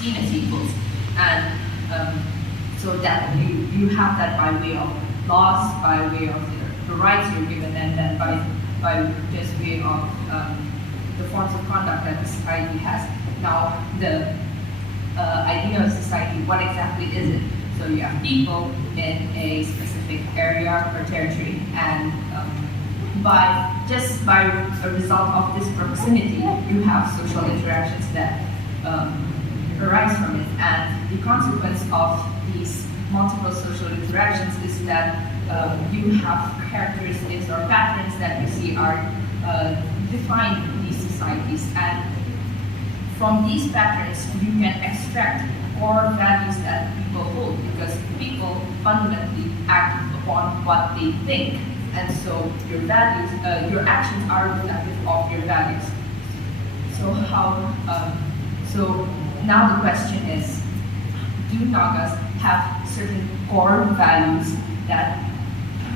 seen as equals. And so that you have that by way of laws, by way of the rights you're given, and then by just way of the forms of conduct that the society has. Now, the idea of society, what exactly is it? So you have people in a specific area or territory, and by a result of this proximity, you have social interactions that arise from it. And the consequence of these multiple social interactions is that you have characteristics or patterns that you see are defined in these societies. And from these patterns, you can extract core values that people hold, because people fundamentally act upon what they think. And so your values, your actions are reflective of your values. So so now the question is, do Nagas have certain core values that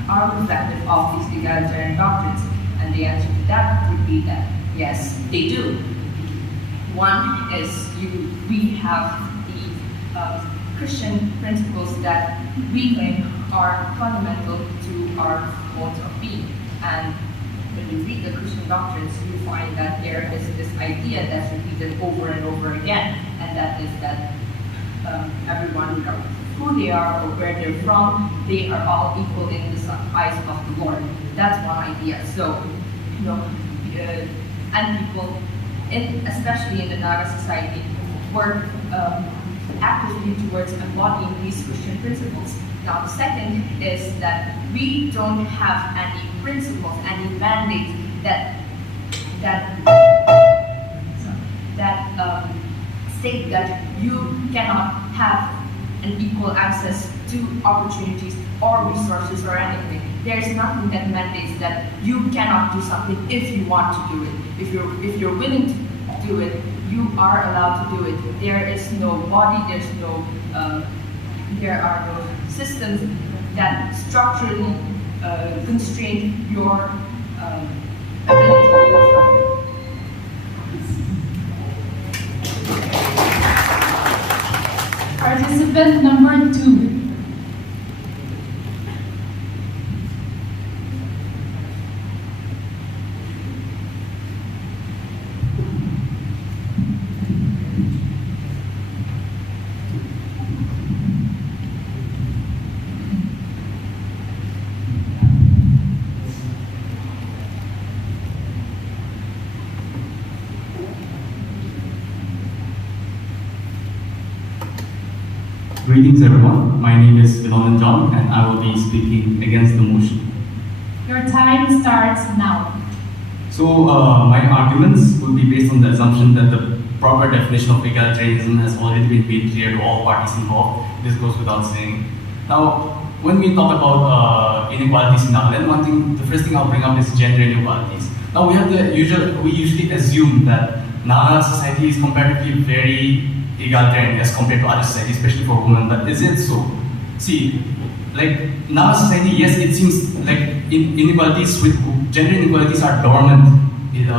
are reflective of these egalitarian doctrines? And the answer to that would be that yes, they do. One is we have the Christian principles that we claim are fundamental to our modes of being. And when you read the Christian doctrines, you find that there is this idea that's repeated over and over again, and that is that everyone, regardless of who they are or where they're from, they are all equal in the eyes of the Lord. That's one idea. So, and people, especially in the Naga society, work actively towards embodying these Christian principles. Now, the second is that we don't have any principles, any mandates that state that you cannot have an equal access to opportunities or resources or anything. There's nothing that mandates that you cannot do something if you want to do it. If you're willing to do it, you are allowed to do it. There is no body, there are no systems that structurally constrain your ability to do something. Participant number 2. Greetings everyone, my name is Vilon John and I will be speaking against the motion. Your time starts now. So my arguments will be based on the assumption that the proper definition of egalitarianism has already been made clear to all parties involved. This goes without saying. Now, when we talk about inequalities in Nagaland, the first thing I'll bring up is gender inequalities. Now we usually assume that Naga society is comparatively very egalitarian as compared to other societies, especially for women, but is it so? See, like Naga society, yes, it seems like inequalities with gender inequalities are dormant,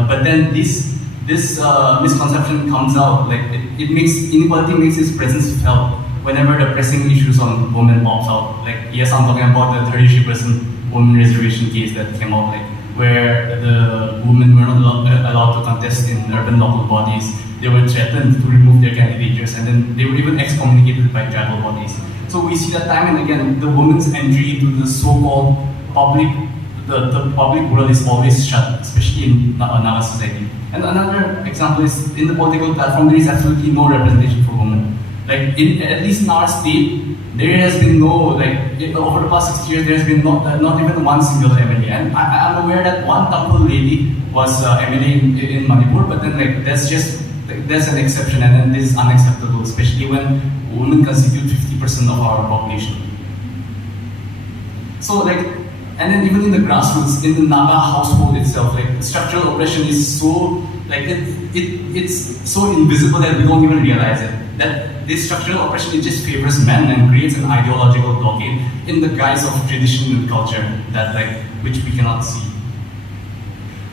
but then this misconception comes out, like inequality makes its presence felt whenever the pressing issues on women pops out. Like, yes, I'm talking about the 33% women reservation case that came out, like where the women were not allowed to contest in urban local bodies. They were threatened to remove their candidatures, and then they were even excommunicated by tribal bodies. So we see that time and again, the women's entry into the so-called public, the public world is always shut, especially in Naga society. And another example is in the political platform, there is absolutely no representation for women. Like at least in our state, there has been no, over the past 60 years, there has been not even one single MLA. And I'm aware that one Tamil lady was MLA in Manipur, but then that's an exception, and then this is unacceptable, especially when women constitute 50% of our population. So and then even in the grassroots, in the Naga household itself, structural oppression is so, it's so invisible that we don't even realize it. That this structural oppression, it just favors men and creates an ideological blockade in the guise of tradition and culture that which we cannot see.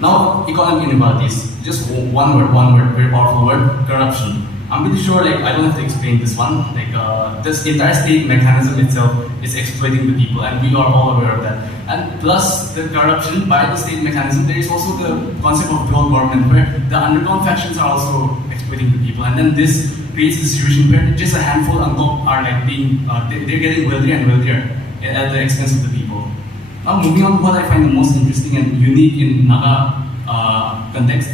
Now, economic inequalities. Just one word, very powerful word: corruption. I'm pretty sure, like, I don't have to explain this one. Like, this entire state mechanism itself is exploiting the people, and we are all aware of that. And plus the corruption by the state mechanism, there is also the concept of dual government, where the underground factions are also exploiting the people, and then this creates a situation where just a handful on top are like being, they're getting wealthier and wealthier at the expense of the people. Now, moving on to what I find the most interesting and unique in Naga context,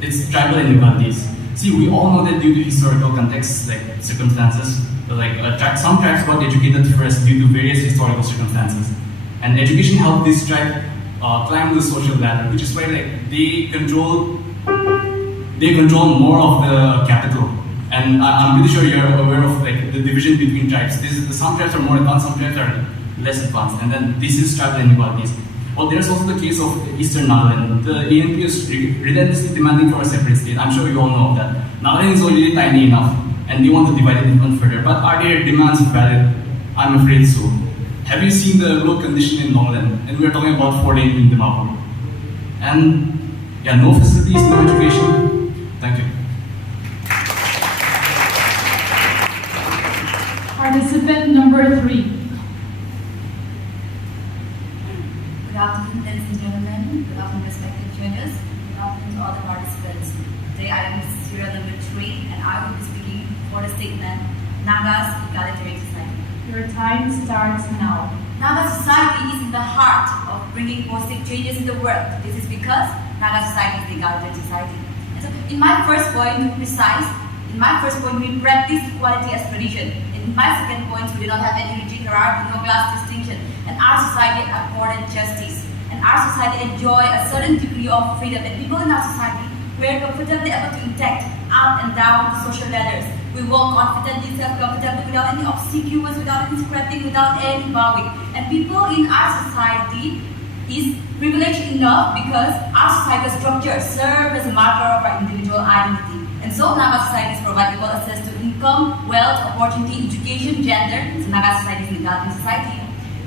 it's tribal inequalities. See, we all know that due to historical contexts, like circumstances, like some tribes got educated first due to various historical circumstances, and education helped this tribe climb the social ladder, which is why like they control more of the capital. And I'm pretty sure you're aware of like the division between tribes. Some tribes are more advanced, some tribes are less advanced, and then this is tribal inequalities. Well, there's also the case of Eastern Nagaland. The ANP is relentlessly demanding for a separate state. I'm sure you all know of that. Nagaland is already tiny enough, and they want to divide it even further. But are their demands valid? I'm afraid so. Have you seen the road condition in Longland? And we're talking about 4-lane in Dimapur. And yeah, no facilities, no education. Thank you. Participant number 3. Good afternoon, ladies and gentlemen. Good afternoon, respected judges. Good afternoon to all the participants. Today I am serial number 3, and I will be speaking for the statement Naga's Egalitarian Society. Your time starts now. Naga society is in the heart of bringing positive changes in the world. This is because Naga society is the egalitarian society. And so, in my first point, to be precise, we practice equality as tradition. In my second point, we do not have any rigid hierarchy, no class distinction. And our society accorded justice. And our society enjoy a certain degree of freedom. And people in our society were comfortably able to interact up and down the social ladders. We walk confidently, self-comfortably, without any obsequious, without any scrapping, without any bowing. And people in our society is privileged enough because our societal structure serves as a marker of our individual identity. And so Naga societies provide equal access to income, wealth, opportunity, education, gender. So Naga society is an egalitarian society.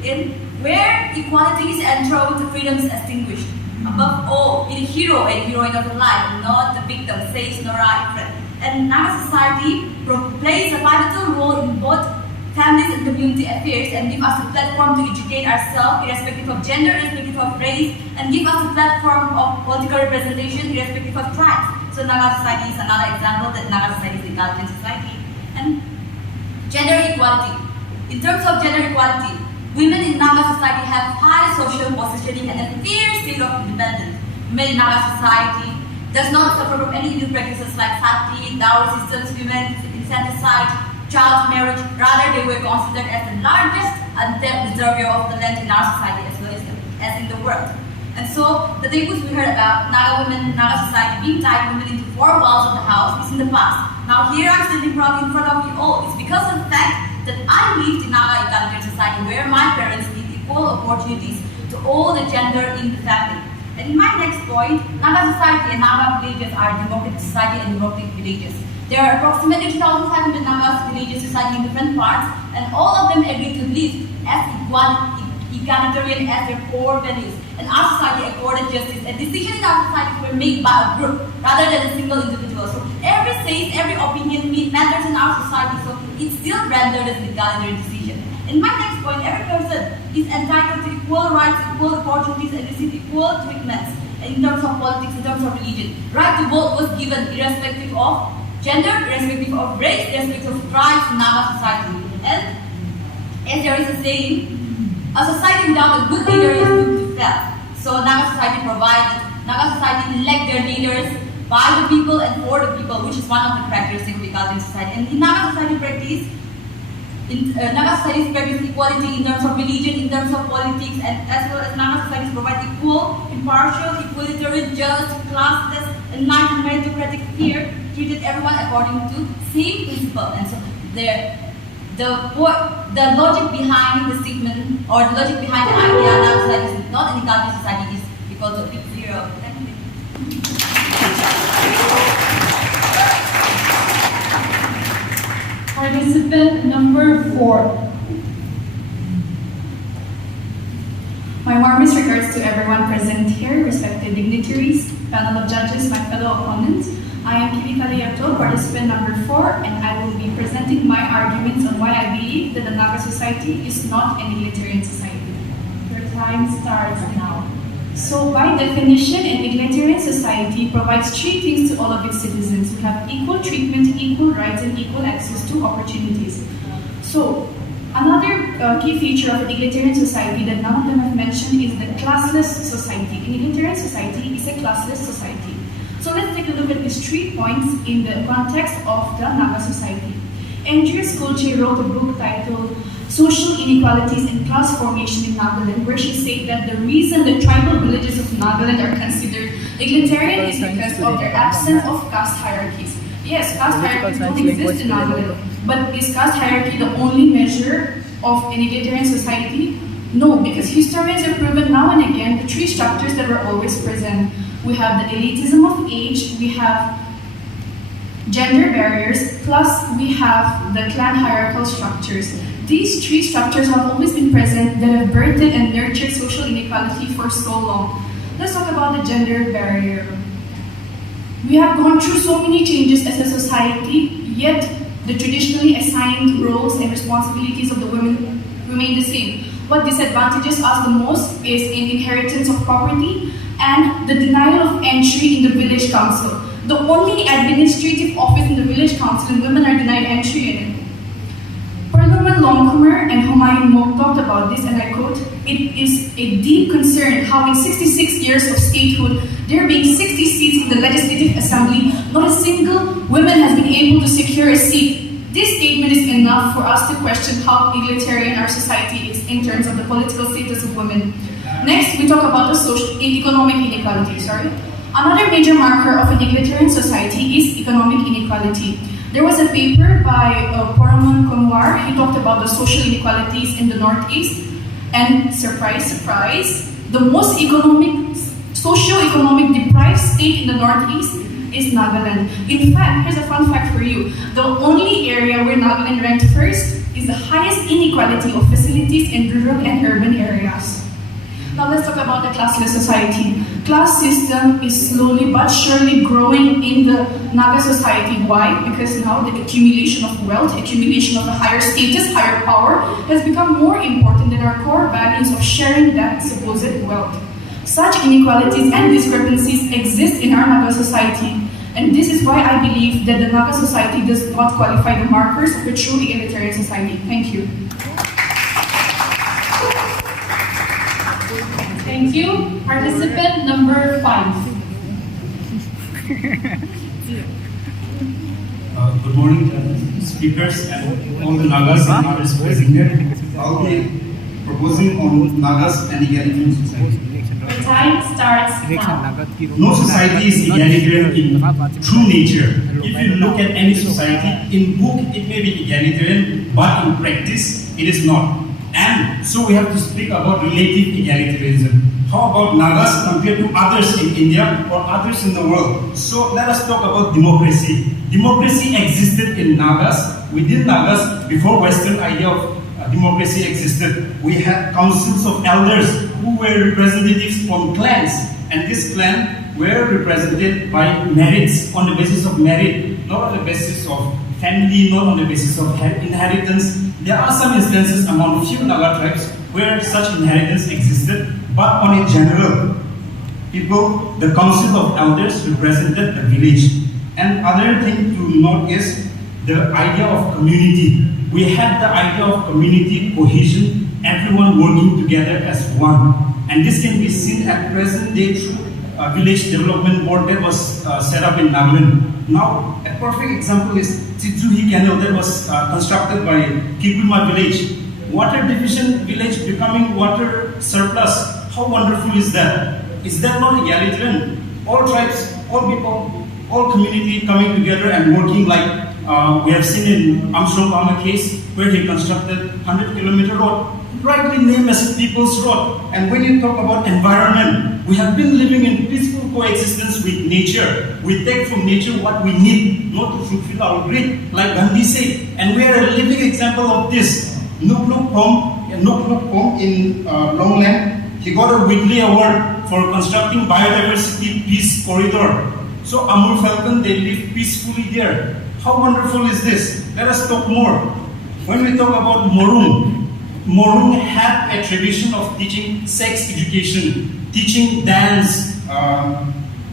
In where equality is enthroned, freedom is extinguished. Above all, be the hero and heroine of your life, and not the victim, says Nora Ifrit. And Naga society plays a pivotal role in both families and community affairs, and give us a platform to educate ourselves irrespective of gender, irrespective of race, and give us a platform of political representation irrespective of tribes. So Naga society is another example that Naga society is an egalitarian society. And gender equality. In terms of gender equality, women in Naga society have high social positioning and a fair state of independence. Women in Naga society does not suffer from any ill practices like sati, dowry systems, women infanticide, child marriage. Rather, they were considered as the largest untapped reservoir of the land in our society as well as in the world. And so, the tables we heard about Naga women, Naga society being tied women into 4 walls of the house is in the past. Now here I'm standing proudly in front of you all. It's because of the fact that I lived in Naga egalitarian society where my parents give equal opportunities to all the gender in the family. And in my next point, Naga society and Naga villages are democratic society and democratic villages. There are approximately 2,500 Naga villages society in different parts, and all of them agree to live as egalitarian as their core values. And our society accorded justice, and decisions in our society were made by a group rather than a single individual. So every say, every opinion matters in our society, so it's still rendered as an egalitarian decision. In my next point, every person is entitled to equal rights, equal opportunities, and receive equal treatments in terms of politics, in terms of religion. Right to vote was given irrespective of gender, irrespective of race, irrespective of tribes in Naga society. And as there is a saying, a society without a good leader is doomed to fail. So Naga society elect their leaders by the people and for the people, which is one of the characteristics of egalitarian society. And in Naga society practice, Naga societies practice equality in terms of religion, in terms of politics, and as well as Naga societies provide equal, impartial, equalitarian, just, classless, enlightened, meritocratic fair, treated everyone according to same principle. And so the logic behind the statement or the logic behind the idea Naga society is not an egalitarian society is equal to a big zero. Thank you. Participant number 4. My warmest regards to everyone present here, respected dignitaries, panel of judges, my fellow opponents. I am Kivika Yato, participant number 4, and I will be presenting my arguments on why I believe that the Naga society is not an egalitarian society. Your time starts now. So by definition, an egalitarian society provides 3 things to all of its citizens who have equal treatment, equal rights, and equal access to opportunities. So another key feature of an egalitarian society that none of them have mentioned is the classless society. An egalitarian society is a classless society. So let's take a look at these 3 points in the context of the Naga society. Andrea Skolche wrote a book titled Social Inequalities and Class Formation in Nagaland, where she said that the reason the tribal villages of Nagaland are considered egalitarian is because of their absence of caste hierarchies. Yes, caste hierarchies don't exist in Nagaland, but is caste hierarchy the only measure of an egalitarian society? No, because historians have proven now and again the 3 structures that were always present. We have the elitism of age, we have gender barriers, plus we have the clan hierarchical structures. These 3 structures have always been present that have birthed and nurtured social inequality for so long. Let's talk about the gender barrier. We have gone through so many changes as a society, yet the traditionally assigned roles and responsibilities of the women remain the same. What disadvantages us the most is in inheritance of property and the denial of entry in the village council. The only administrative office in the village council and women are denied entry in it. Parliament Longkumar and Humayun Mok talked about this, and I quote, "It is a deep concern how in 66 years of statehood, there being 60 seats in the Legislative Assembly, not a single woman has been able to secure a seat. This statement is enough for us to question how egalitarian our society is in terms of the political status of women." Next, we talk about the economic inequality. Another major marker of an egalitarian society is economic inequality. There was a paper by Poraman Kumwar. He talked about the social inequalities in the Northeast, and surprise, surprise, the most socio-economic deprived state in the Northeast is Nagaland. In fact, here's a fun fact for you. The only area where Nagaland ranked first is the highest inequality of facilities in rural and urban areas. Now let's talk about the classless society. Class system is slowly but surely growing in the Naga society. Why? Because now the accumulation of wealth, accumulation of a higher status, higher power has become more important than our core values of sharing that supposed wealth. Such inequalities and discrepancies exist in our Naga society. And this is why I believe that the Naga society does not qualify the markers of a true egalitarian society. Thank you. Thank you. Participant number 5. Good morning, speakers and all the Nagas and Nagas present here. I'll be proposing on Nagas and egalitarian society. Your time starts now. No society is egalitarian in true nature. If you look at any society, in book it may be egalitarian, but in practice it is not. And so we have to speak about relative egalitarianism. How about Nagas compared to others in India or others in the world? So let us talk about democracy. Democracy existed in Nagas, within Nagas, before Western idea of democracy existed. We had councils of elders who were representatives from clans, and this clan were represented by merits, on the basis of merit, not on the basis of family, not on the basis of inheritance. There are some instances among few Naga tribes where such inheritance existed, but on a general, the council of elders represented the village. And other thing to note is the idea of community. We had the idea of community cohesion, everyone working together as one. And this can be seen at present day through a village development board that was set up in Nagaland. Now, a perfect example is Chizuhi Canal that was constructed by Kiguma village. Water division village becoming water surplus. How wonderful is that? Is that not egalitarian? All tribes, all people, all community coming together and working like we have seen in Armstrong Palmer case where he constructed 100-kilometer road, rightly named as People's Road. And when you talk about environment, we have been living in peaceful coexistence with nature. We take from nature what we need, not to fulfill our greed, like Gandhi said. And we are a living example of this. Nukluk Pom in Longland, he got a Whitley Award for constructing biodiversity peace corridor. So Amur Falcon, they live peacefully there. How wonderful is this? Let us talk more. When we talk about Morung, Morung had a tradition of teaching sex education, teaching dance,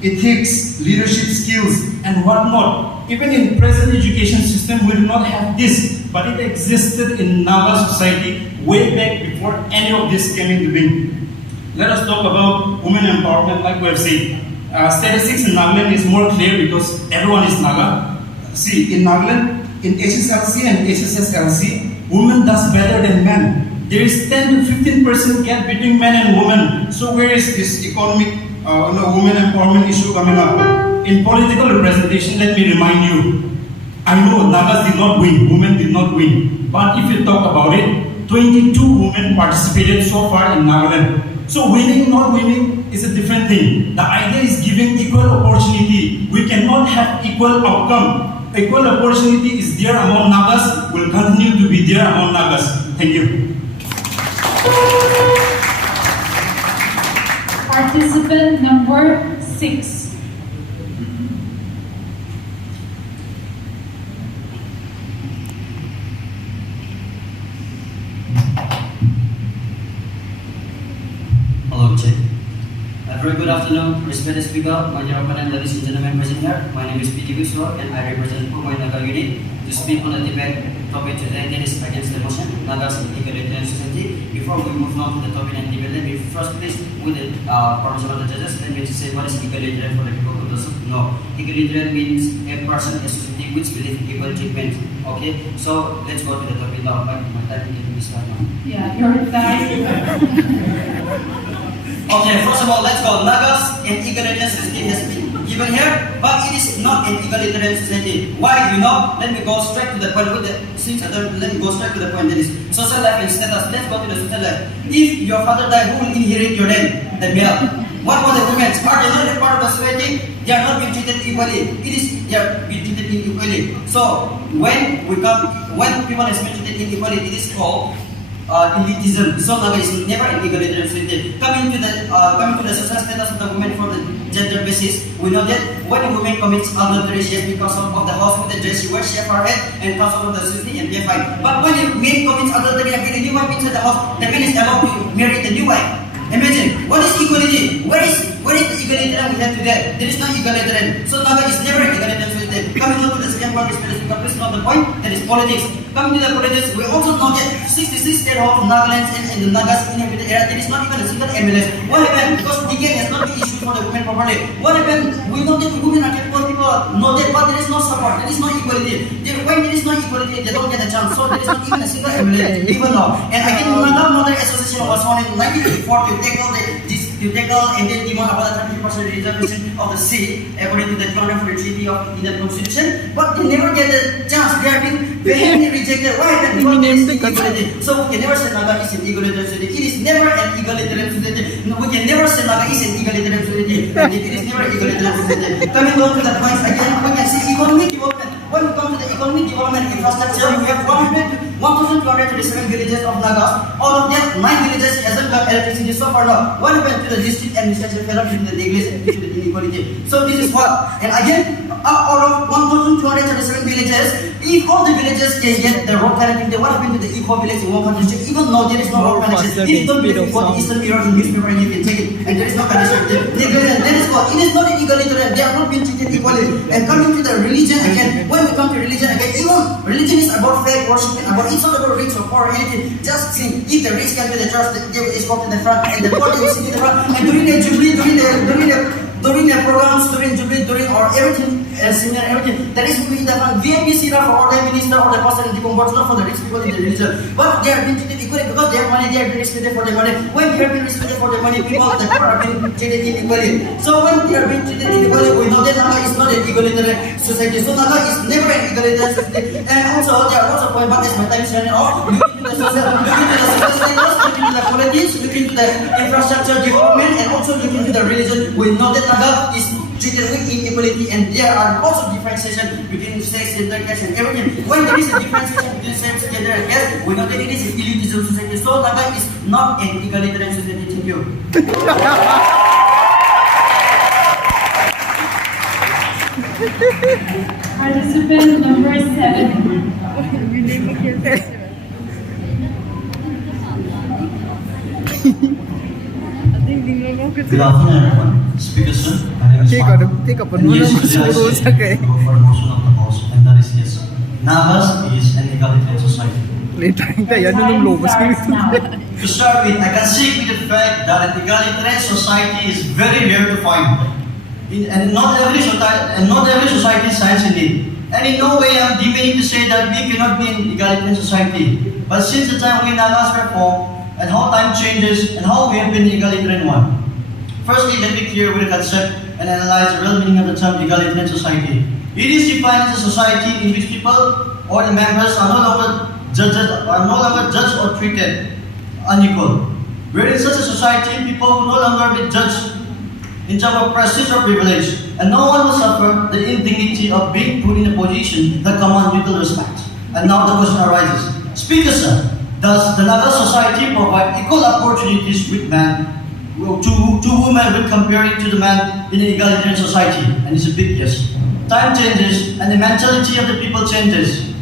ethics, leadership skills, and whatnot. Even in present education system, we do not have this, but it existed in Naga society way back before any of this came into being. Let us talk about women empowerment, like we have said. Statistics in Nagaland is more clear because everyone is Naga. See, in Nagaland, in HSLC and HSSLC, women does better than men. There is 10 to 15% gap between men and women. So where is this economic women empowerment issue coming up? In political representation, let me remind you, I know Nagas did not win, women did not win. But if you talk about it, 22 women participated so far in Nagaland. So winning, not winning is a different thing. The idea is giving equal opportunity. We cannot have equal outcome. Equal opportunity is there among Nagas, will continue to be there among Nagas. Thank you. Participant number 6. Hello, check. A very good afternoon, respected speaker, my dear opponent, ladies and gentlemen present here. My name is P.T. Wiswa and I represent Purwai Naga unit to speak on the debate topic today, that is against the motion, Nagas in egalitarian society. Before we move on to the topic and debate, let me first please, with the permission of the judges, let me just say what is egalitarian for the people who doesn't know. Egalitarian means a person, a society which believes in equal treatment. Okay, so let's go to the topic now. My time is start now. Yeah, your time. Okay, first of all, let's go. Nagas and egalitarian society has been given here, but it is not an egalitarian society. Why? You know, let me go straight to the point with the things. Let me go straight to the point. That is social life and status. Let's go to the social life. If your father died, who will inherit your name? The male. What about the women? Are they not a part of the society? They are not being treated equally. It is they are being treated unequally. So when people are being treated inequally, it is called elitism. So Naga is never an egalitarian society. Coming to the social status of the women for the gender basis, we know that when a woman commits adultery, she has because of the house with the dress she wears, she has her head and comes out of the society and be fine. But when a man commits adultery and a new wife inside the house, the man is allowed to marry the new wife. Imagine, what is equality? Where is the egalitarian we have today? There is no egalitarian. So Naga is never an egalitarian society. Coming on to the second part, please note the point, that is politics. Coming to the politics, we also know that 66 state of Nagaland and the Nagas inhabited area, there is not even a single MLS. What happened? Because decay has not been issued for the women properly. What happened? We know that women are capable people, know that, but there is no support, there is no equality. When there is no equality, they don't get a chance. So there is not even a single MLS, even now. And again, another association was founded in 1984 to tackle and then demand about the 30% reservation of the sea according to the 240 Treaty of Indian Constitution, but they never get the chance. They have been vehemently rejected. Why? Because there is equality. So we can never say Naga is an egalitarian society. It is never an egalitarian society. No, we can never say Naga is an egalitarian society. And it is never egalitarian society. Coming down to the points again, we can see economic development. When we come to the economic development infrastructure, we have 1,237 villages of Nagas. All of that, 9 villages hasn't got electricity so far now. What happened to the district administration failure due to the neglect and due to the inequality? So this is what. And again, out of 1,237 villages, if all the villages can get the road connectivity, what happened to the equal village in one country? Even though there is no road connection, if you don't believe what the Eastern Mirror in newspaper, and you can take it, and there is no connection. That is what. It is not an egalitarian. They are not being treated equally. And coming to the religion again, when we come to religion again, even religion is about faith, worship, about it's not about rich or poor or anything. Just think, if the rich can be the church, they will escort to the front, and the poor they will sit in the front. And during the jubilee, during the programs, during jubilee, during or everything, seminar, everything, there is in the front VIP seat for all the minister or the pastor in the converts, not for the rich people in the religion. But they are being treated equally because they have money. They are being respected for their money. When they are being respected for their money, people, the poor are being treated inequally. So when they are being treated inequally, we know that Naga is not an egalitarian society. So Naga is never an egalitarian society. And also there are lots of points, but as my time is running off, look into the social status, look into the politics, look into the infrastructure development, and also look into the religion. We know that Naga is treated with inequality, and there are lots of differentiation between sex, gender, caste, and everything. When there is a differentiation between sex, gender, and caste, we know that it is an elitism society. So Naga is not an egalitarian society. Thank you. Participant number 7. Good afternoon, everyone. Speaker sir, my name is Mark. And yes, today I say go for motion of the house, and that is yes. Nagas is an egalitarian society. Time starts now. To start with, I can say with the fact that an egalitarian society is very rare to find. And not every society stands in it. And in no way I'm demeaning to say that we cannot be an egalitarian society. But since the time we Nagas were formed, and how time changes, and how we have been an egalitarian one. Firstly, let me clear with the concept and analyze the real meaning of the term egalitarian society. It is defined as a society in which people or the members are no longer judged or treated unequal. Where in such a society, people will no longer be judged in terms of prestige or privilege, and no one will suffer the indignity of being put in a position that commands little respect. And now the question arises, Speaker sir, does the Naga society provide equal opportunities with men to women when comparing to the man in an egalitarian society? And it's a big yes. Time changes and the mentality of the people changes.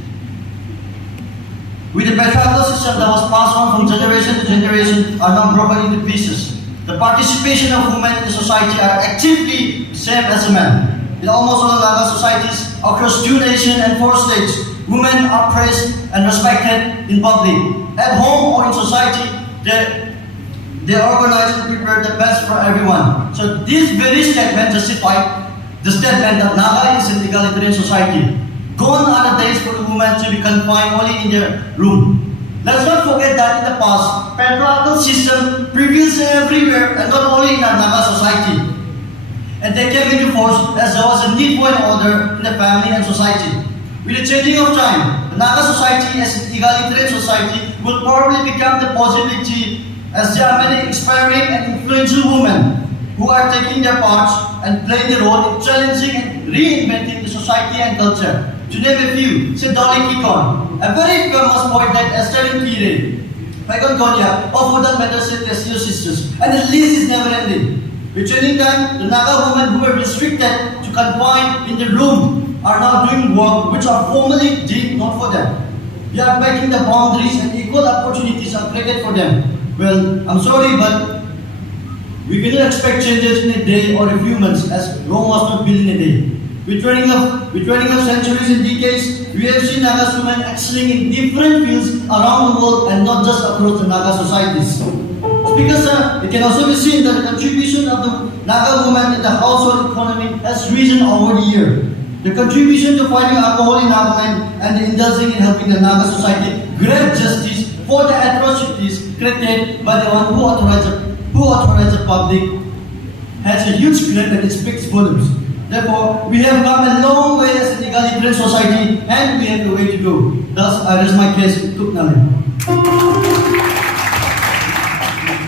With the patriarchal system that was passed on from generation to generation are now broken into pieces. The participation of women in the society are actively the same as the men. In almost all Naga societies across 2 nations and 4 states, women are praised and respected in public. At home or in society, they organize and prepare the best for everyone. So this very statement justifies the statement that Naga is an egalitarian society. Gone are the days for the women to be confined only in their room. Let's not forget that in the past, patriarchal system prevails everywhere and not only in our Naga society. And they came into force as there was a need for an order in the family and society. With the changing of time, the Naga society as an egalitarian society will probably become the possibility as there are many inspiring and influential women who are taking their parts and playing their role in challenging and reinventing the society and culture. To name a few, Dolly Kikon, a very famous poet that Esther Kire, Paikon Konya, of Udan Mendelsohn Castillo sisters, and the list is never ending. With changing time, the Naga women who were restricted to confine in the room are now doing work which are formerly deemed not for them. We are breaking the boundaries and equal opportunities are created for them. Well, I'm sorry, but we cannot expect changes in a day or a few months, as Rome was not built in a day. With training of centuries and decades, we have seen Naga women excelling in different fields around the world and not just across the Naga societies. Because it can also be seen that the contribution of the Naga women in the household economy has risen over the year. The contribution to fighting alcohol in Nagaland and the indulging in helping the Naga society grant justice for the atrocities created by the one who authorized the public has a huge grip and it speaks volumes. Therefore, we have come a long way as an egalitarian society and we have a way to go. Thus, I raise my case with Tuknali.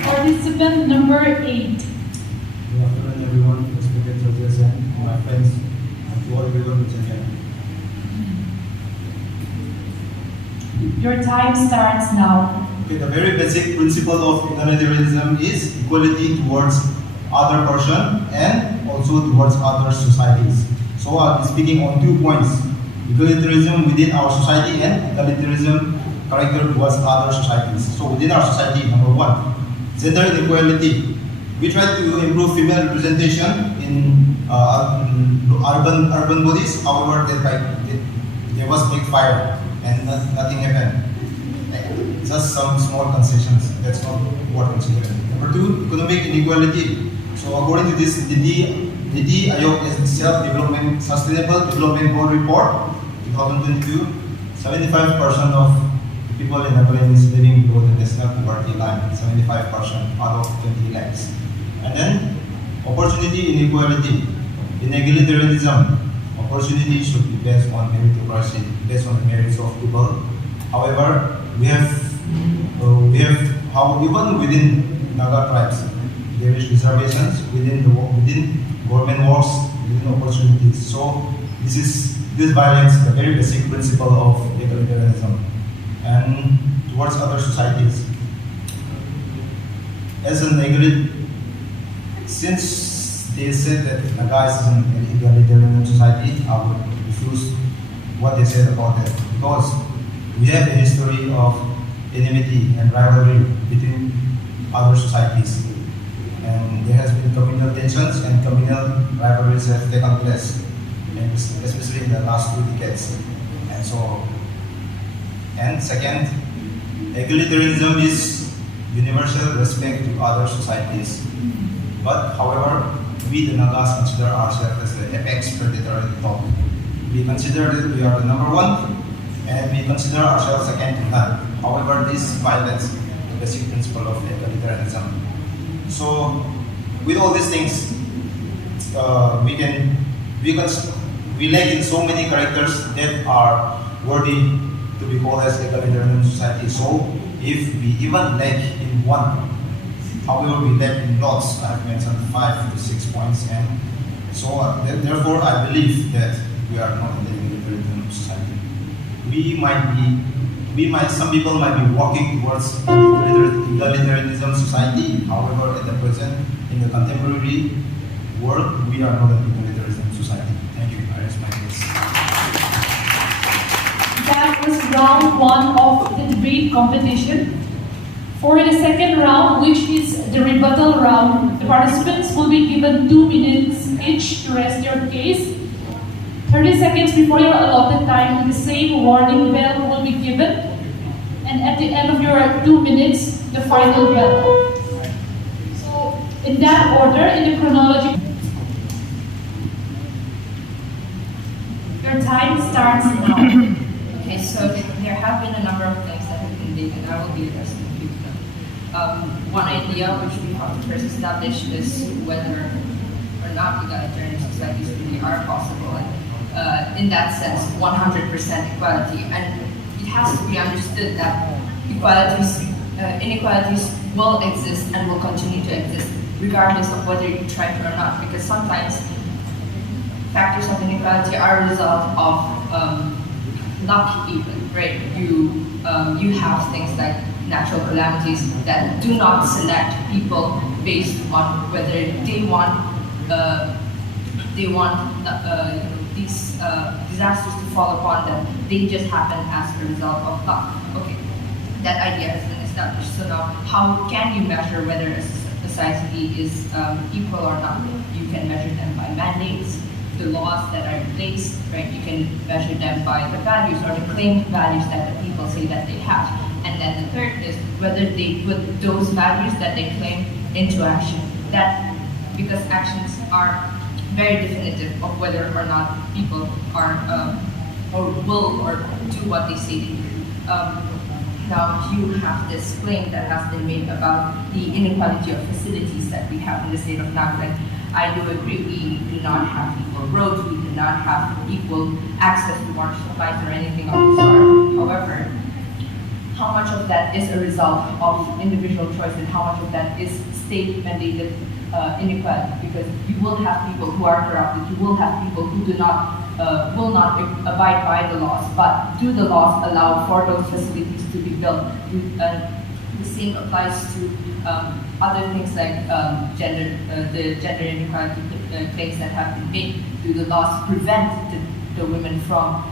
Participant number 8. Good afternoon, everyone. Respected judges and my friends, and to all everyone who's here. Your time starts now. Okay, the very basic principle of egalitarianism is equality towards other person and also towards other societies. So I'll be speaking on 2 points: egalitarianism within our society and egalitarianism character towards other societies. So within our society, number 1, gender inequality. We try to improve female representation in urban bodies. However, there was big fire and nothing happened. Just some small concessions. That's not what considered. Number 2, economic inequality. So according to this Niti Aayog Self-Development Sustainable Development Goal Report 2022, 75% of the people in Nagaland is living below the national poverty line. 75% out of 20 lakhs. And then opportunity inequality. In egalitarianism, opportunity should be based on meritocracy, based on the merits of people. However, we have how even within Naga tribes, there is reservations within government works, within opportunities. So this violates the very basic principle of egalitarianism and towards other societies. As an since the they said that Naga is an egalitarian society, I would refuse what they said about that, because we have a history of enmity and rivalry between other societies, and there has been communal tensions and communal rivalries have taken place, and especially in the last 2 decades. And second, egalitarianism is universal respect to other societies. But however, we the Nagas consider ourselves as the apex predator at the top. We consider that we are the number one, and we consider ourselves second to none. However, this violates the basic principle of egalitarianism. So, with all these things, we lack in so many characters that are worthy to be called as egalitarian society. So, if we even lack in one, however, we lack in lots. I've mentioned 5 to 6 points, and so therefore, I believe that we are not an egalitarian society. Some people might be walking towards egalitarianism society. However, at the present, in the contemporary world, we are not an egalitarian society. Thank you. I rest my case. That was round 1 of the debate competition. For the second round, which is the rebuttal round, the participants will be given 2 minutes each to rest your case. 30 seconds before your allotted time, the same warning bell will be given. And at the end of your 2 minutes, the final bell. So, in that order, in the chronology, your time starts now. Okay, so there have been a number of things that have been made, and I will be addressing a few of them. One idea which we have to first establish is whether or not egalitarian societies really are possible. And in that sense, 100% equality. And it has to be understood that inequalities will exist and will continue to exist, regardless of whether you try to or not. Because sometimes factors of inequality are a result of luck, even, right? You have things like natural calamities that do not select people based on whether they want these disasters to fall upon them. They just happen as a result of luck. Okay, that idea has been established. So now, how can you measure whether a society is equal or not? You can measure them by mandates, the laws that are in place, right? You can measure them by the values or the claimed values that the people say that they have. And then the third is whether they put those values that they claim into action. That, because actions are very definitive of whether or not people are or will or do what they say they do. Now you have this claim that has been made about the inequality of facilities that we have in the state of Naga. Like, I do agree, we do not have equal roads, we do not have equal access to water supplies or anything of the sort. However, how much of that is a result of individual choice and how much of that is state-mandated inequality? Because you will have people who are corrupted, you will have people who will not abide by the laws, but do the laws allow for those facilities to be built? The same applies to other things like the gender inequality claims that have been made. Do the laws prevent the women from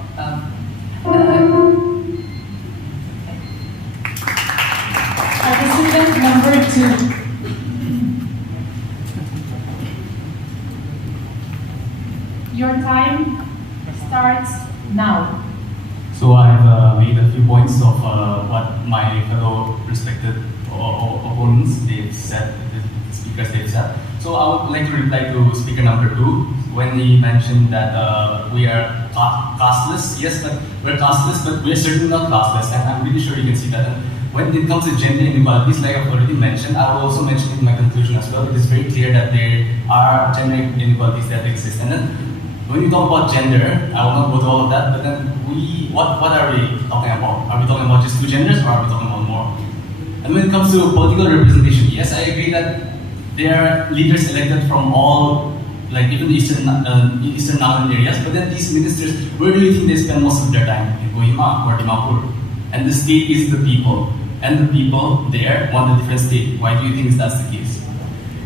participant number 2. Your time starts now. So I've made a few points of what my fellow respected opponents they've said, the speakers they've said. So I would like to reply to speaker number 2 when he mentioned that we are casteless. Yes, but we're casteless, but we're certainly not classless, and I'm really sure you can see that. And when it comes to gender inequalities, like I've already mentioned, I will also mention it in my conclusion as well. It is very clear that there are gender inequalities that exist. And then when we talk about gender, I will not go to all of that, but then what are we talking about? Are we talking about just 2 genders, or are we talking about more? And when it comes to political representation, yes, I agree that there are leaders elected from all, like even the eastern northern areas, but then these ministers, where do you think they spend most of their time? In Kohima or Dimapur? And the state is the people, and the people there want a different state. Why do you think that's the case?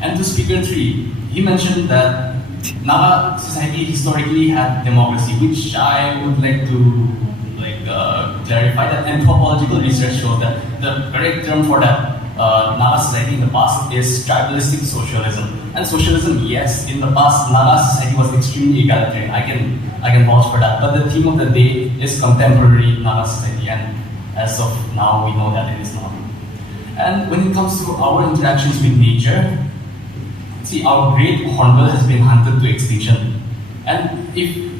And to speaker 3, he mentioned that Naga society historically had democracy, which I would like to clarify that anthropological research shows that the correct term for that Naga society in the past is tribalistic socialism. And socialism, yes, in the past Naga society was extremely egalitarian. I can vouch for that. But the theme of the day is contemporary Naga society, and as of now we know that it is not. And when it comes to our interactions with nature, see, our great hornbill has been hunted to extinction. And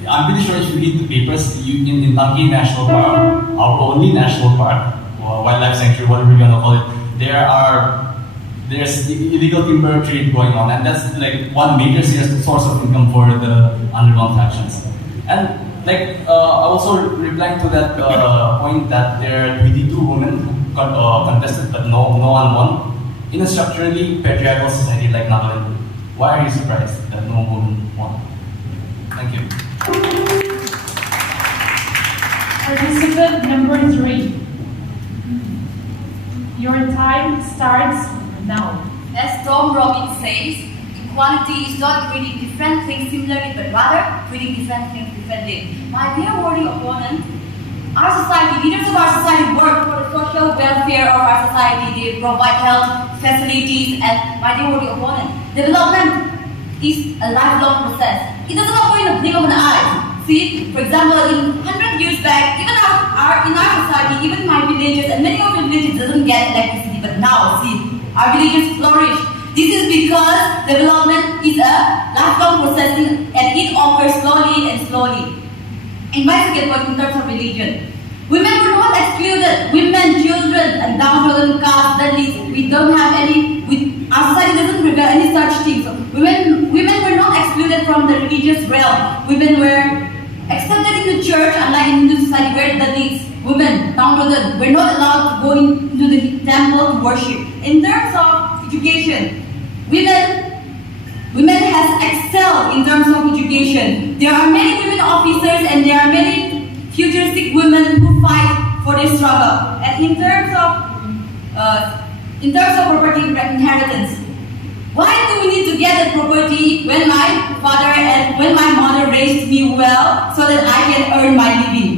I'm pretty sure if you read the papers, in Nagi National Park, our only national park, or wildlife sanctuary, whatever you want to call it, there's illegal timber trade going on, and that's like one major source of income for the underground factions. And I also replying to that point that there are 22 women contested, but no one won. In a structurally patriarchal society like Nagaland, why are you surprised that no woman won? Thank you. Participant number 3. Your time starts now. As Tom Robbins says, equality is not treating different things similarly, but rather treating different things differently. My dear worthy opponent, our society, leaders of our society work for the social welfare of our society. They provide health facilities, and my dear worthy opponent, development is a lifelong process. It does not go in a blink of an eye. See, for example, in 100 years back, even in our society, even my villages and many of your villages doesn't get electricity, but now, see, our villages flourish. This is because development is a lifelong process and it occurs slowly and slowly. In my second point, in terms of religion, women were not excluded. Women, children, and downtrodden castes, Dalits, we don't have any. Our society doesn't prepare any such things. So women were not excluded from the religious realm. Women were accepted in the church, unlike in Hindu society where Dalits, women, downtrodden, were not allowed to go into the temple to worship. In terms of education, women has excelled in terms of education. There are many women officers and there are many futuristic women who fight for this struggle. And in terms of property inheritance, why do we need to get that property when my father and when my mother raised me well so that I can earn my living?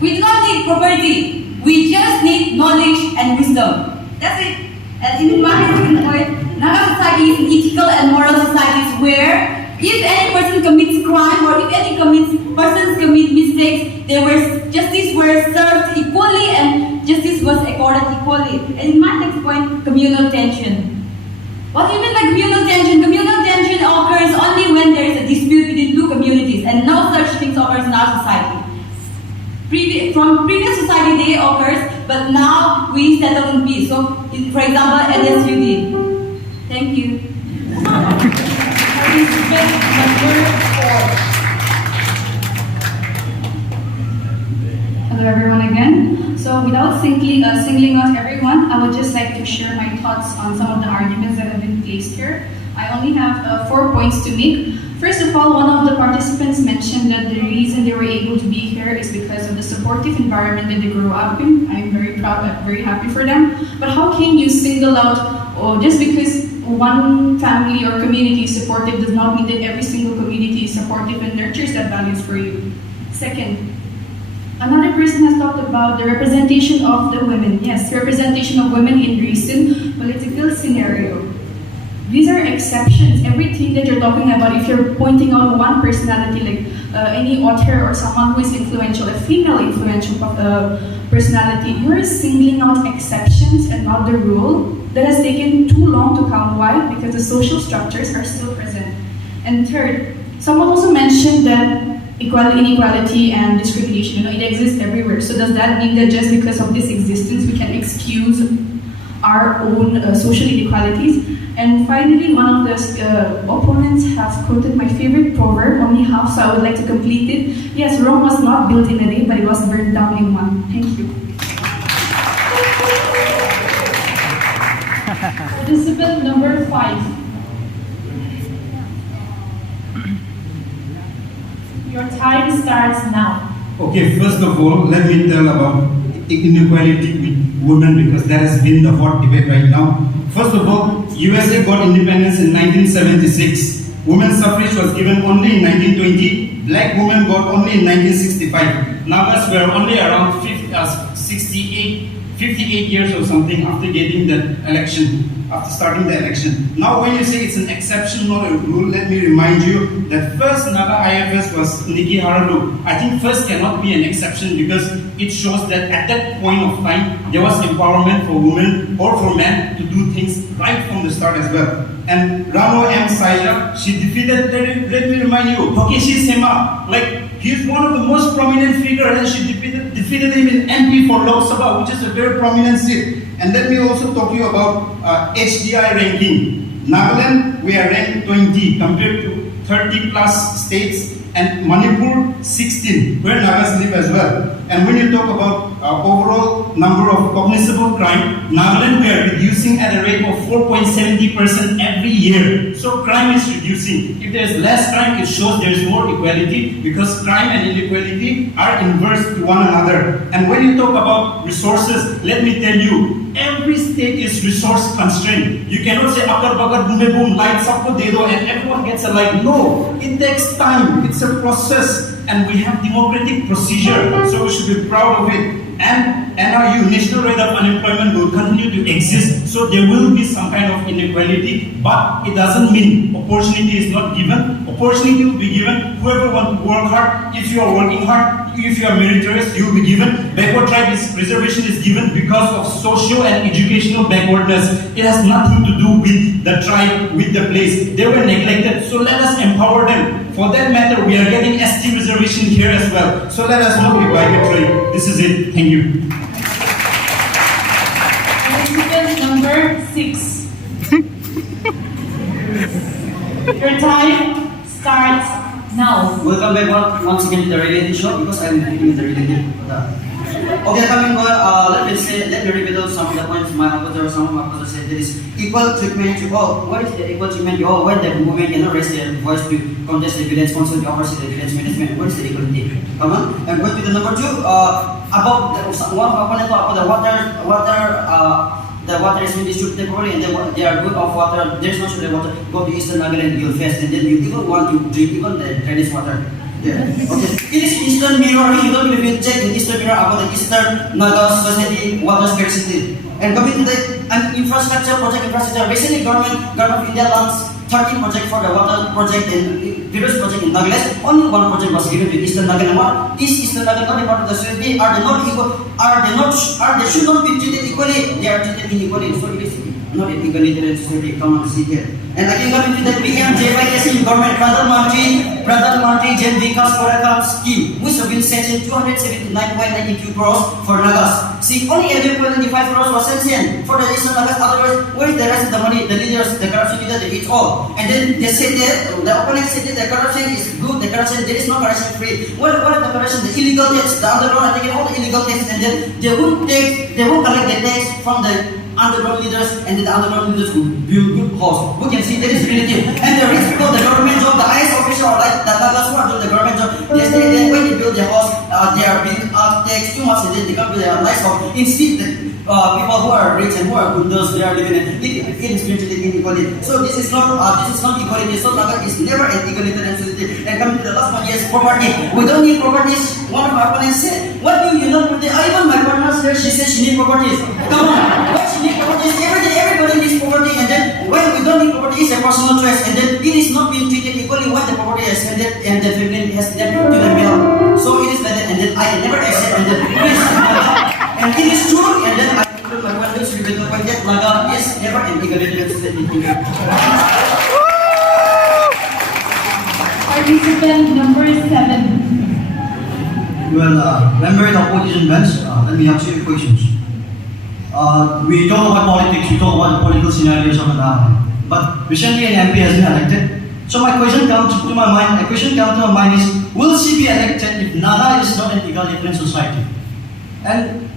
We do not need property. We just need knowledge and wisdom. That's it. And in my second point, Naga society is an ethical and moral society where if any person commits crime or if any persons commit mistakes, justice were served equally and justice was accorded equally. And in my next point, communal tension. What do you mean by communal tension? Communal tension occurs only when there is a dispute between two communities, and no such things occurs in our society. From previous society they occurs, but now we settle in peace. So, for example, NSUD. Thank you. Participant number 4. Hello everyone again. So without singling out everyone, I would just like to share my thoughts on some of the arguments that have been placed here. I only have 4 points to make. First of all, one of the participants mentioned that the reason they were able to be here is because of the supportive environment that they grew up in. I'm very proud, I'm very happy for them. But how can you single out, just because one family or community is supportive does not mean that every single community is supportive and nurtures that values for you. Second, another person has talked about the representation of the women. Yes, representation of women in recent political scenario. These are exceptions. Everything that you're talking about, if you're pointing out one personality, like any author or someone who is influential, a female influential personality, you're singling out exceptions and not the rule. That has taken too long to come. Why? Because the social structures are still present. And third, someone also mentioned that inequality and discrimination, it exists everywhere. So does that mean that just because of this existence, we can excuse our own social inequalities? And finally, one of the opponents has quoted my favorite proverb, only half, so I would like to complete it. Yes, Rome was not built in a day, but it was burned down in one. Thank you. Participant number 5. Your time starts now. Okay, first of all, let me tell about inequality with women, because that has been the hot debate right now. First of all, USA got independence in 1976. Women's suffrage was given only in 1920. Black women got only in 1965. Nagas were only around 58 years or something after getting the election, after starting the election. Now when you say it's an exception, not a rule, let me remind you that first Naga IFS was Nikki Haradu. I think first cannot be an exception because it shows that at that point of time, there was empowerment for women or for men to do things right from the start as well. And Rano M. Saija, she defeated, let me remind you, Takeshi Sema, like he's one of the most prominent figures, and she defeated him in MP for Lok Sabha, which is a very prominent seat. And let me also talk to you about HDI ranking. Nagaland, we are ranked 20 compared to 30 plus states, and Manipur 16, where Nagas live as well. And when you talk about overall number of cognizable crime, Nagaland we are reducing at a rate of 4.70% every year. So crime is reducing. If there is less crime, it shows there is more equality, because crime and inequality are inverse to one another. And when you talk about resources, let me tell you, every state is resource constrained. You cannot say akar bakar boom boom light sabko de do and everyone gets a light. No, it takes time. It's a process, and we have democratic procedure, so we should be proud of it. And NRU, national rate of unemployment, will continue to exist. So there will be some kind of inequality, but it doesn't mean opportunity is not given. Opportunity will be given. Whoever wants to work hard, if you are working hard, if you are meritorious, you will be given. Backward tribe reservation is given because of social and educational backwardness. It has nothing to do with the tribe, with the place. They were neglected, so let us empower them. For that matter, we are getting ST reservation here as well. So let us not be bigotry. This is it. Thank you. Participant number 6. Your time starts now. Welcome back once again to the reality show, because I'm giving the reality. Okay, coming on, let me reveal some of the points my opponent or some of my opponents said. There is equal treatment to all. What is the equal treatment to all? When the women cannot raise their voice to contest the village council, to oversee the village management. What is the equality? Come on. And going to the number 2, about one opponent about the water is being distributed properly, and they are good of water. There is no shortage of water. Go to Eastern Nagaland, you'll fast, and then you even want to drink even the drainage water. Yeah. Okay. It is Eastern Mirror. You don't even check in Eastern Mirror about the Eastern Naga society water scarcity. And coming to the infrastructure project, recently government of India launched 13 projects for the water project and various projects in Nagaland. Only one project was given to Eastern Nagaland. What is Eastern Nagaland? Not part of the society. Are they not equal? They should not be treated equally. They are treated inequally. So it is not an egalitarian society. Come on, see here. And again, coming to the PMJYSC government, Pradhan Mantri Jan Vikas Program scheme, which have been sanctioned 279.92 crores for Nagas. See, only 11.95 crores was sanctioned for the Eastern Nagas. Otherwise, where is the rest of the money? The leaders, the corruption leaders, they eat all. And then they say that the opponent said that the corruption is good. The corruption, there is no corruption free. What is the corruption? The illegal tax. The underground are taking all the illegal tax, and then they won't collect the tax from the underground leaders, and then the underground leaders will build good halls. We can see there is reality. And the rich people, the government job, the highest official, like the Nagas who are doing the government job, they say that when they build their house, they are being taxed too much, and then they come to their lives of instead people who are rich and who are gundas, they are living in spiritually inequality. So this is not equality. So Naga is never an egalitarian society. And coming to the last one, yes, property. We don't need properties. One of my opponents said, what do you not put there? Even my partner here, she said she needs properties. Come on, what she needs properties? Everybody needs property, and then when we don't need property, it's a personal choice, and then it is not being treated equally when the property is handed and the family has them to the mill. So it is like that, and then I never accept, and then please, and it is true, and then I conclude my point with the point that Naga is never an egalitarian society. Participant number 7. Well, member of the opposition bench, let me ask you questions. We talk about politics, we talk about the political scenarios of Naga. But recently an MP has been elected. So my question comes to my mind is, will she be elected if Naga is not an egalitarian society? And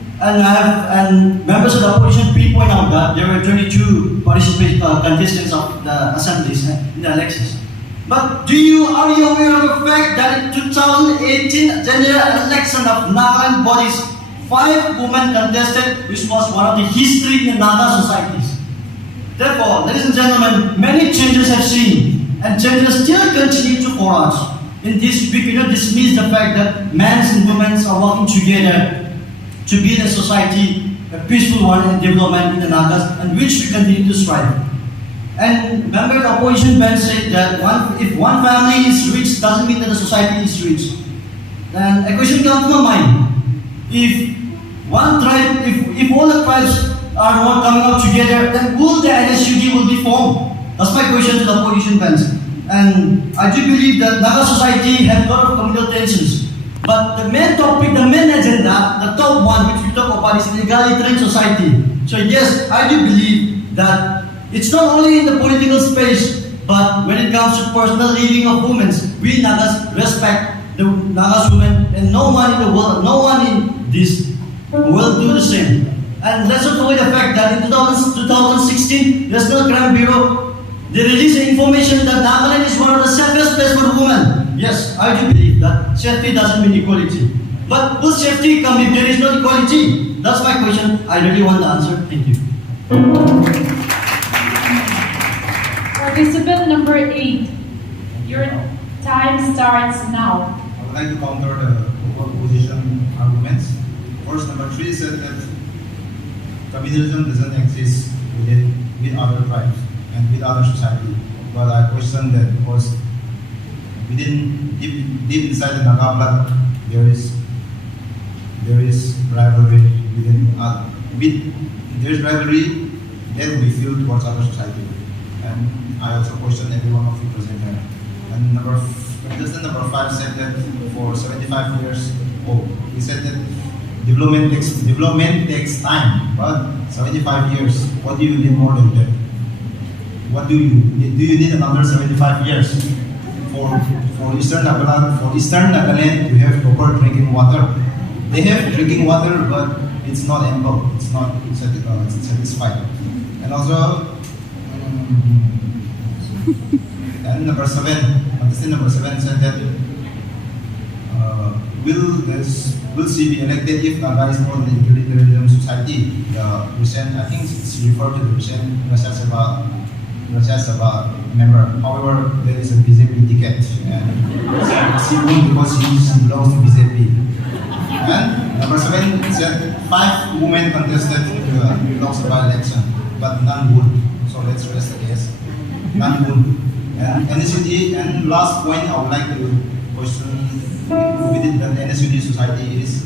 members of the opposition point out that there were 22 contestants of the assemblies in the elections. But are you aware of the fact that in 2018 general election of Nagaland bodies, 5 women contested, which was one of the history in the Naga societies. Therefore, ladies and gentlemen, many changes have seen, and changes still continue to for us. In this, we cannot dismiss the fact that men and women are working together to build a society, a peaceful one and development in the Nagas, and which we continue to strive. And member of the opposition bench said that if one family is rich, doesn't mean that the society is rich. Then a question comes to my mind: if one tribe, if all the tribes are not coming up together, then will the NSUD will be formed? That's my question to the opposition bench. And I do believe that Naga society has a lot of communal tensions. But the main topic, the main agenda, the top one which we talk about is an egalitarian society. So yes, I do believe that it's not only in the political space, but when it comes to personal living of women, we Nagas respect the Nagas women, and no one in the world, no one in this will do the same. And let's not forget the fact that in 2016, National Crime Bureau, they released information that Nagaland is one of the safest places for women. Yes, I do believe that safety doesn't mean equality. But will safety come if there is no equality? That's my question. I really want the answer. Thank you. Participant number 8, your time starts now. I would like to counter the opposition arguments. First, number 3 said that communalism doesn't exist with other tribes and with other society. But I question that because deep inside the Naga blood, there is rivalry there is rivalry that we feel towards other society. And I also question every one of you present here. And contestant number 5 said that for 75 years old, he said that development takes time, but 75 years, what do you need more than that? What do you need? Do you need another 75 years? For Eastern Nagaland, you have proper drinking water. They have drinking water, but it's not ample. It's not satisfied. And also, and number 7, contestant number 7 said that will she be elected if Naga is not an egalitarian society? I think it's referred to the recent Rajya Sabha member. However, there is a BJP ticket, and she won because she belongs to BJP. And number 7 said 5 women contested in the Lok Sabha election, but none won. So let's rest the case. None won. And NSUD, and last point I would like to question within the NSUD society is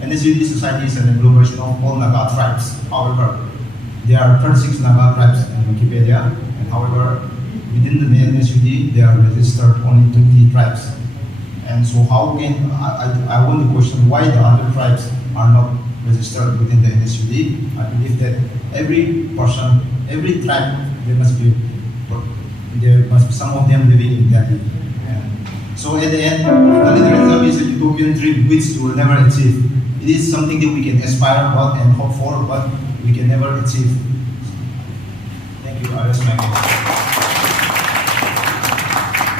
an agglomeration of all Naga tribes. However, there are 36 Naga tribes in Wikipedia, and however, within the NSUD, there are registered only 20 tribes. And so how can, I want to question why the other tribes are not registered within the NSUD. I believe that every person, every tribe, there must be some of them living in Delhi. So at the end, egalitarianism is a utopian dream which we will never achieve. It is something that we can aspire about and hope for, but we can never achieve. Thank you. I rest my case.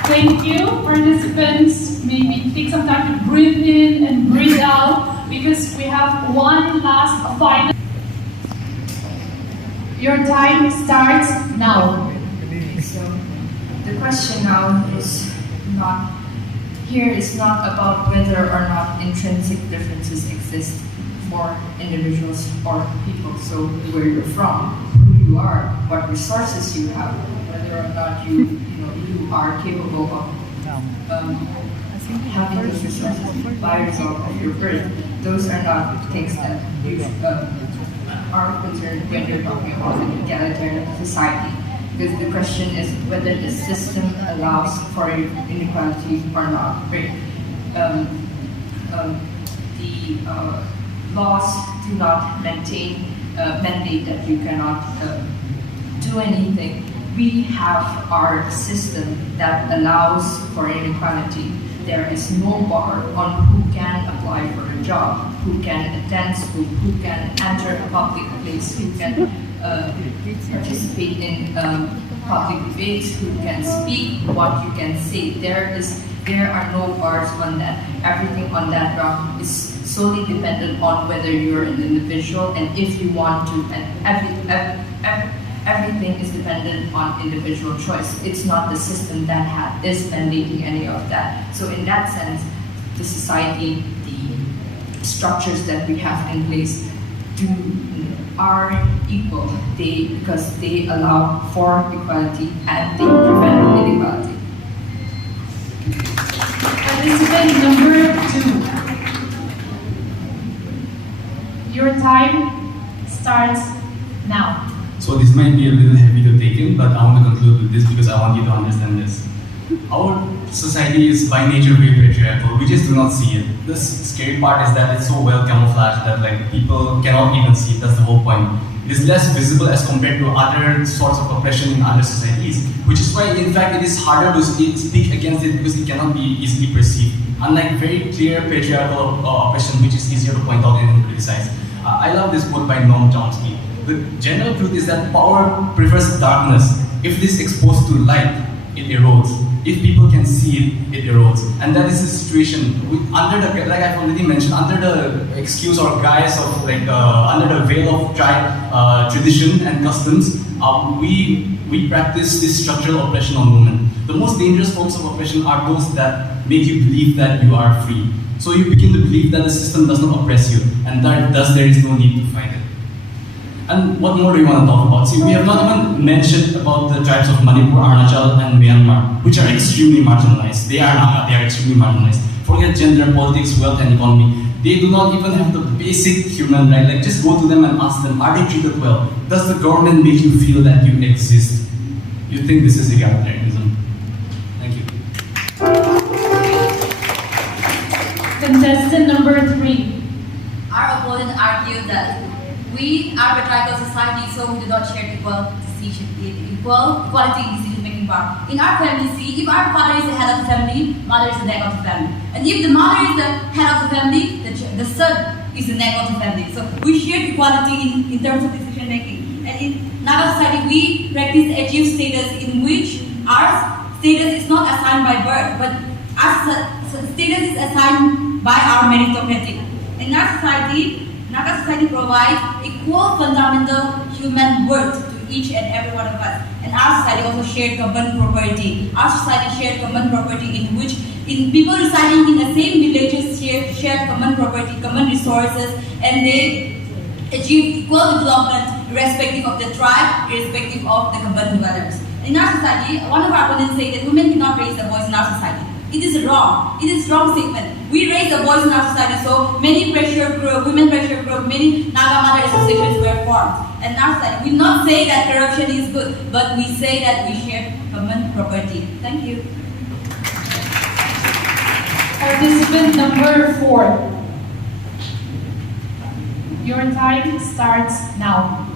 Thank you. Participants, maybe take some time to breathe in and breathe out because we have one last final. Your time starts now. So the question now is not about whether or not intrinsic differences exist for individuals or people. So where you're from, who you are, what resources you have, whether or not you are capable of having those resources by result of your birth. Those are not things that you are concerned when you're talking about an egalitarian society. Because the question is whether the system allows for inequality or not. Right? The laws do not mandate that you cannot do anything. We have our system that allows for inequality. There is no bar on who can apply for a job, who can attend school, who can enter a public place, who can participate in public debates, who can speak, what you can say. There are no bars on that. Everything on that ground is solely dependent on whether you're an individual and if you want to, and everything is dependent on individual choice. It's not the system that is mandating any of that. So in that sense, the society, the structures that we have in place are equal, because they allow for equality and they prevent inequality. Participant number 2. Your time starts now. So this might be a little heavy to take in, but I want to conclude with this because I want you to understand this. Our society is by nature very patriarchal. We just do not see it. The scary part is that it's so well camouflaged that like people cannot even see it. That's the whole point. It is less visible as compared to other sorts of oppression in other societies, which is why in fact it is harder to speak against it because it cannot be easily perceived. Unlike very clear patriarchal oppression, which is easier to point out and criticize. I love this quote by Noam Chomsky. The general truth is that power prefers darkness. If it is exposed to light, it erodes. If people can see it, it erodes. And that is the situation. Under the, like I've already mentioned, under the excuse or guise of under the veil of tradition and customs, we practice this structural oppression on women. The most dangerous forms of oppression are those that make you believe that you are free. So you begin to believe that the system does not oppress you, and that thus there is no need to fight it. And what more do we want to talk about? See, we have not even mentioned about the tribes of Manipur, Arunachal, and Myanmar, which are extremely marginalized. They are NAGA, they are extremely marginalized. Forget gender, politics, wealth, and economy. They do not even have the basic human right. Like, just go to them and ask them, are they treated well? Does the government make you feel that you exist? You think this is egalitarianism? Thank you. Contestant number 3. Our opponent argued that we are a patriarchal society, so we do not share equality in decision-making power. In our family, see, if our father is the head of the family, mother is the neck of the family. And if the mother is the head of the family, the son is the neck of the family. So we share equality in terms of decision-making. And in NAGA society, we practice achieve status in which our status is not assigned by birth, but our status is assigned by our meritocratic. In our society, NAGA society provides equal fundamental human worth to each and every one of us. And our society also shares common property. Our society shares common property in which people residing in the same villages share common property, common resources, and they achieve equal development irrespective of the tribe, irrespective of the common dwellers. In our society, one of our opponents say that women cannot raise a voice in our society. It is wrong. It is wrong statement. We raise a voice in our society, so many pressure groups, women pressure groups, many NAGA mother associations were formed. And our society, we not say that corruption is good, but we say that we share common property. Thank you. Participant number 4. Your time starts now.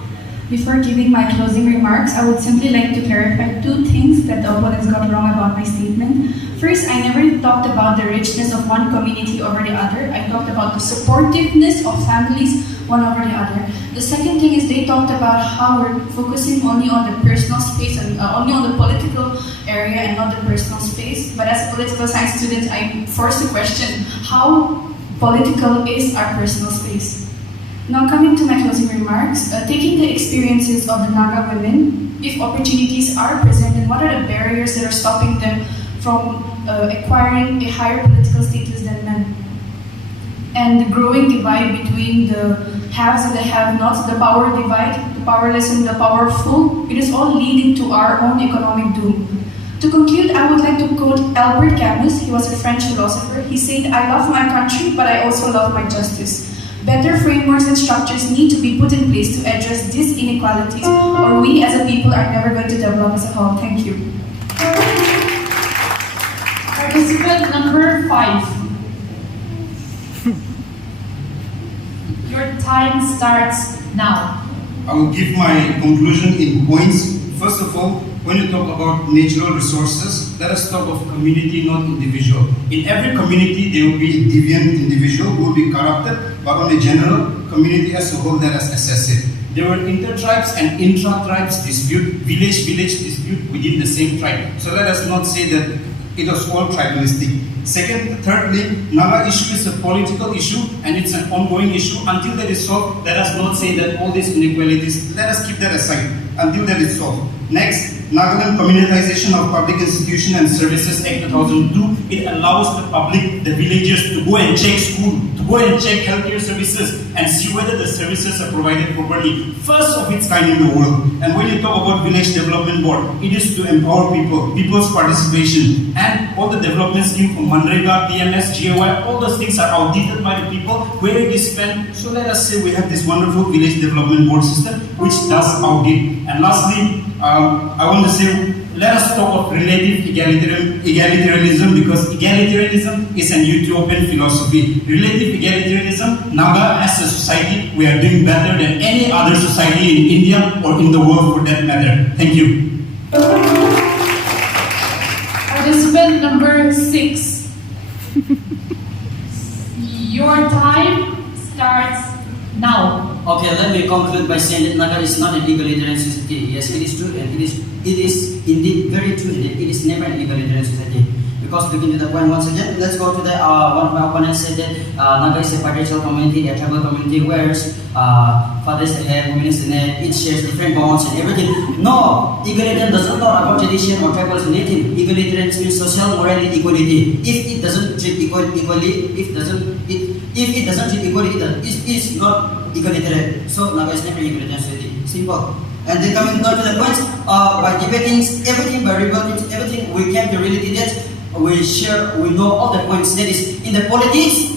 Before giving my closing remarks, I would simply like to clarify 2 things that the opponents got wrong about my statement. First, I never talked about the richness of one community over the other. I talked about the supportiveness of families one over the other. The second thing is they talked about how we're focusing only on the personal space and only on the political area and not the personal space. But as a political science student, I'm forced to question how political is our personal space. Now coming to my closing remarks, taking the experiences of the NAGA women, if opportunities are present, then what are the barriers that are stopping them from acquiring a higher political status than men? And the growing divide between the haves and the have-nots, the power divide, the powerless and the powerful, it is all leading to our own economic doom. To conclude, I would like to quote Albert Camus. He was a French philosopher. He said, "I love my country, but I also love my justice." Better frameworks and structures need to be put in place to address these inequalities, or we as a people are never going to develop as a whole. Thank you. Participant number 5. Your time starts now. I will give my conclusion in points. First of all, when you talk about natural resources, let us talk of community, not individual. In every community, there will be a deviant individual who will be corrupted, but on a general community as a whole, let us assess it. There were inter-tribes and intra-tribes dispute, village dispute within the same tribe. So let us not say that it was all tribalistic. Thirdly, Naga issue is a political issue and it's an ongoing issue. Until that is solved, let us not say that all these inequalities, let us keep that aside until that is solved. Next, Nagaland Communitization of Public Institution and Services Act 2002, it allows the public, the villagers to go and check school, to go and check healthcare services and see whether the services are provided properly. First of its kind in the world. And when you talk about Village Development Board, it is to empower people, people's participation, and all the development scheme from Manrega, PMS, GAY, all those things are audited by the people, where it is spent. So let us say we have this wonderful Village Development Board system, which does audit. And lastly, I want to say, let us talk of relative egalitarianism, because egalitarianism is an utopian philosophy. Relative egalitarianism, Naga as a society, we are doing better than any other society in India or in the world for that matter. Thank you. Participant number 6. Your time starts now. Okay, let me conclude by saying that Naga is not an egalitarian society. Yes, it is true, and it is indeed very true that it is never an egalitarian society. Because looking to the point once again, let's go to the one of my opponents said that Naga is a patriarchal community, a tribal community, where father is the head, women is the head, each shares different bonds and everything. No, egalitarian does not talk about tradition or tribalism. Egalitarian means social morality equality. If it doesn't treat equally, if it doesn't treat equally, it is not egalitarian. So Naga is never egalitarian society. Simple. And then coming down to the points, by debating everything, by rebuilding everything, we came to reality that we know all the points. That is, in the politics,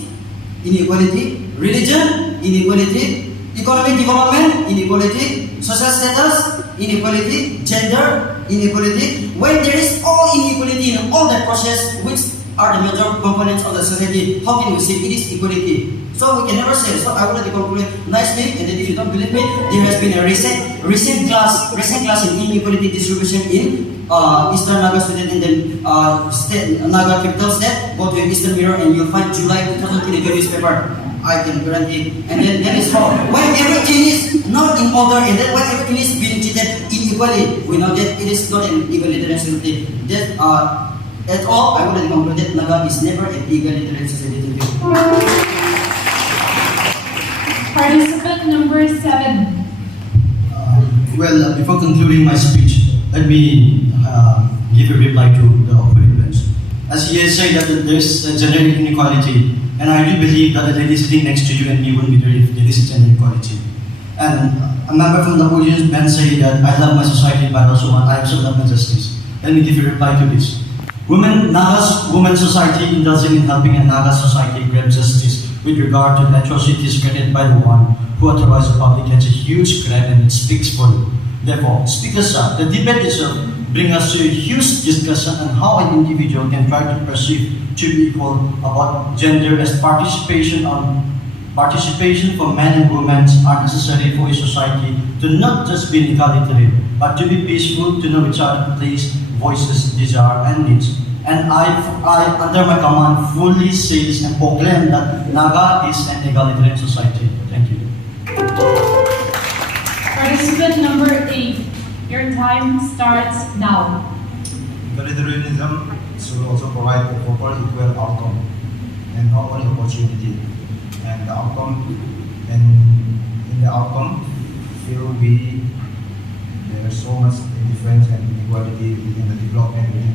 inequality; religion, inequality; economic development, inequality; social status, inequality; gender, inequality. When there is all inequality in all the process, which are the major components of the society, how can we say it is equality? So we can never say. So I would like to conclude nicely, and then if you don't believe me, there has been a recent class in inequality distribution in Eastern Naga student in the state, Naga capital state. Go to Eastern Mirror and you'll find July 2022 newspaper. I can guarantee. And then that is how. When everything is not in order, and then when everything is being treated inequally, we know that it is not an egalitarian society. That at all, I would like to conclude that Naga is never an egalitarian society. Participant number 7. Before concluding my speech, let me give a reply to the opponents. As he has said that there is a gender inequality, and I do believe that the lady sitting next to you and me wouldn't be there if there is a gender inequality. And a member from the audience then say that I love my society, but I also love my justice. Let me give a reply to this. Naga's women society indulging in helping a Naga society grab justice with regard to atrocities committed by the one who authorized the public has a huge grab, and it speaks for you. Therefore, speakers up. The debate itself brings us to a huge discussion on how an individual can try to perceive to be equal about gender as participation for men and women are necessary for a society to not just be egalitarian, but to be peaceful, to know each other's place, voices, desire, and needs. And I, under my command, fully says and proclaim that Naga is an egalitarian society. Thank you. Participant number 8. Your time starts now. Egalitarianism should also provide a proper equal outcome and not only opportunity. And the outcome, in the outcome, there is so much difference and inequality in the development within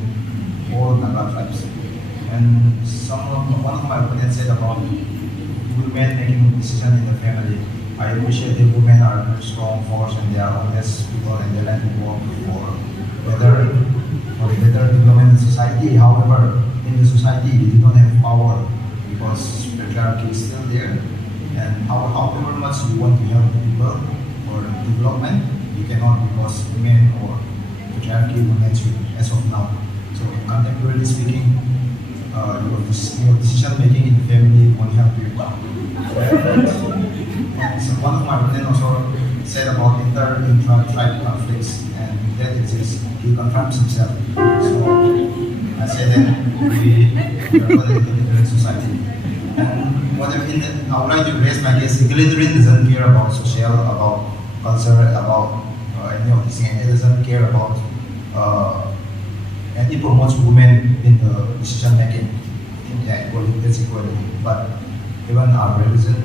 all Naga tribes. And one of my opponents said about women making decisions in the family. I appreciate that women are a very strong force and they are honest people and they like to work for better development in society. However, in the society they do not have power because patriarchy is still there. And however much you want to help people or development, you cannot because women or patriarchy will manage you as of now. So contemporarily speaking, your decision making in the family won't help you. And so one of my opponents also said about intra-tribe conflicts, and that exists. He confirms himself. So I say that we are not an egalitarian society. And I would like to raise my case. Egalitarian doesn't care about social, about culture, about any of these things. It doesn't care about and it promotes women in the decision making. yeah, there's equality. But even our religion,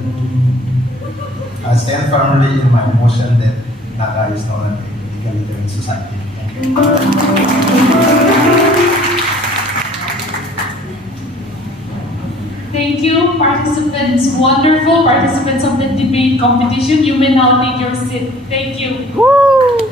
I stand firmly in my motion that NAGA is not an egalitarian society. Thank you. Thank you, participants, wonderful participants of the debate competition. You may now take your seat. Thank you.